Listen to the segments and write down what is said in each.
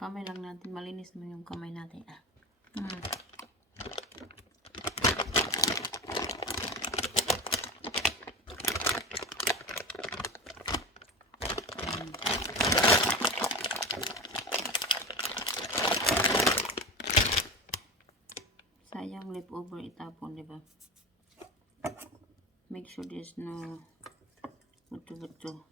kamay lang natin. Malinis naman yung kamay natin. Sayang leftover itapon, diba? Make sure there's no buto-buto.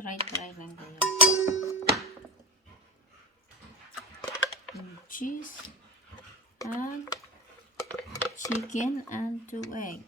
Try lang kayo. Cheese and chicken and 2 egg.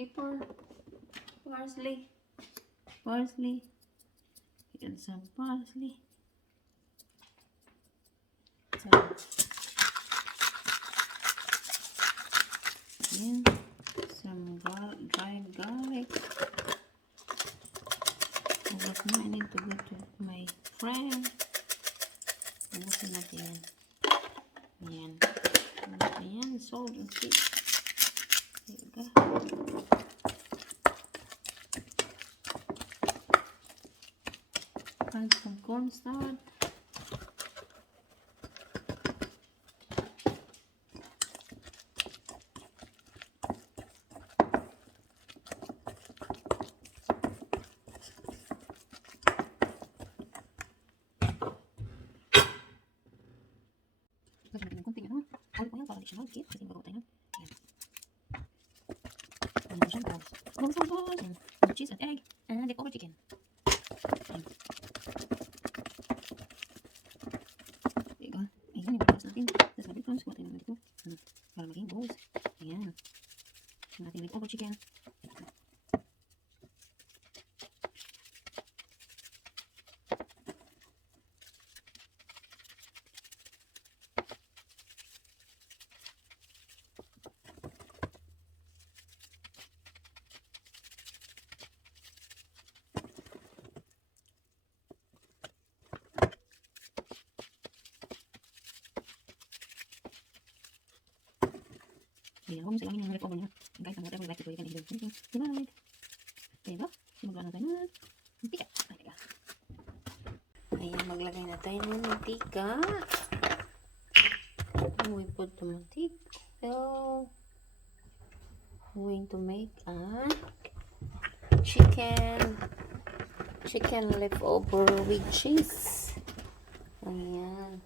Pepper, parsley, and some parsley. Then some dried garlic. I need to go to my friend. Ubusin natin yan. Ayan. Ayan, salt and pepper. There you go. Add some cornstarch. Lagyan natin ng konting olive oil para additional heat kasi magawa tayo. Ayan siya, and cheese and egg and leftover chicken. Ayan. There you go. Ayan, i-balance natin. Tapos sabi ko, sukuha tayo naman dito para maging balls. Ayan. Ayan natin leftover chicken. Ayan, kung sila yung leftover niya. Guys, whatever you like to do, you can either do it. Divide. There you go. Simagla na tayo ng mantika. Ayan, maglagay na tayo ng mantika. And we put the mantika. So, we're going to make a chicken leftover with cheese. Ayan.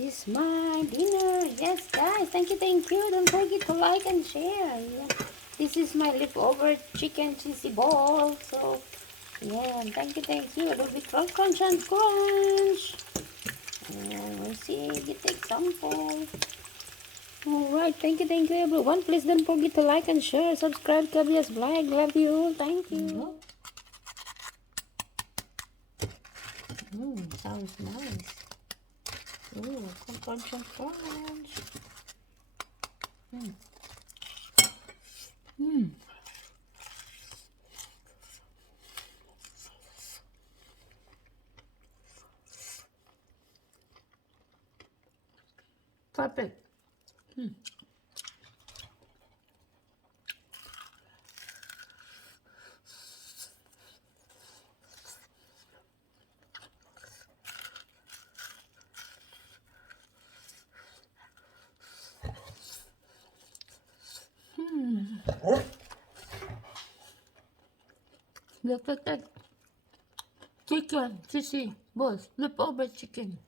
is my dinner. Yes, guys. Thank you, thank you. Don't forget to like and share. Yeah. This is my leftover chicken cheesy ball. So, yeah. Thank you, thank you. A little bit crunch, crunch, and crunch. And we'll see. Get the example. Alright, thank you everyone. Please don't forget to like and share, subscribe to Kabia's vlog. Love you. Thank you. Sounds nice. Ooh, crunch and crunch. Perfect. Look at that. Chicken, cheesy, boss, leftover chicken.